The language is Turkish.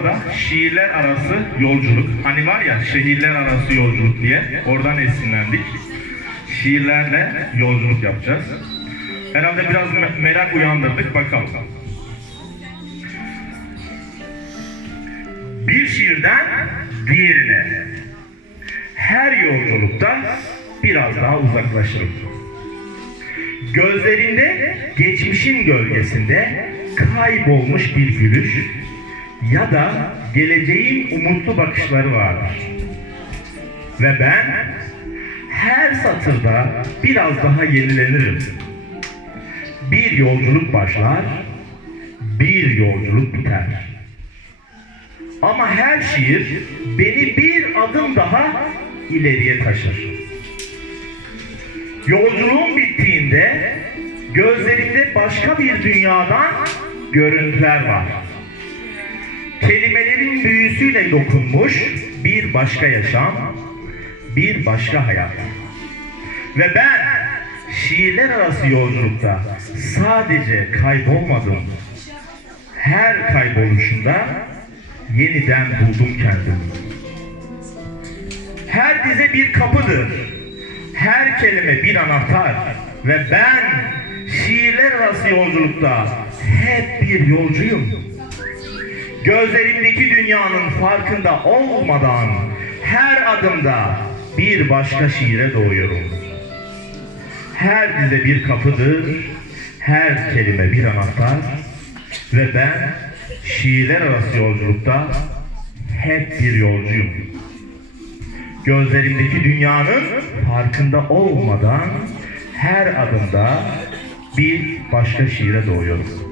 arada şiirler arası yolculuk. Hani var ya şehirler arası yolculuk diye. Oradan esinlendik. Şiirlerle yolculuk yapacağız. Herhalde biraz me- merak uyandırdık. Bakalım. Bir şiirden diğerine. Her yolculukta biraz daha uzaklaşırım. Gözlerinde geçmişin gölgesinde kaybolmuş bir gülüş ya da geleceğin umutlu bakışları vardır. Ve ben her satırda biraz daha yenilenirim. Bir yolculuk başlar, bir yolculuk biter. Ama her şiir beni bir adım daha ileriye taşır. Yolculuğum bittiğinde gözlerimde başka bir dünyadan görüntüler var. Kelimelerin büyüsüyle dokunmuş bir başka yaşam, bir başka hayat. Ve ben şiirler arası yolculukta sadece kaybolmadım. Her kayboluşumda yeniden buldum kendimi. Her dize bir kapıdır. Her kelime bir anahtar. Ve ben şiirler arası yolculukta hep bir yolcuyum. Gözlerimdeki dünyanın farkında olmadan her adımda bir başka şiire doğuyorum. Her dize bir kapıdır, her kelime bir anahtar ve ben şiirler arası yolculukta hep bir yolcuyum. Gözlerimdeki dünyanın farkında olmadan her adımda bir başka şiire doğuyorum.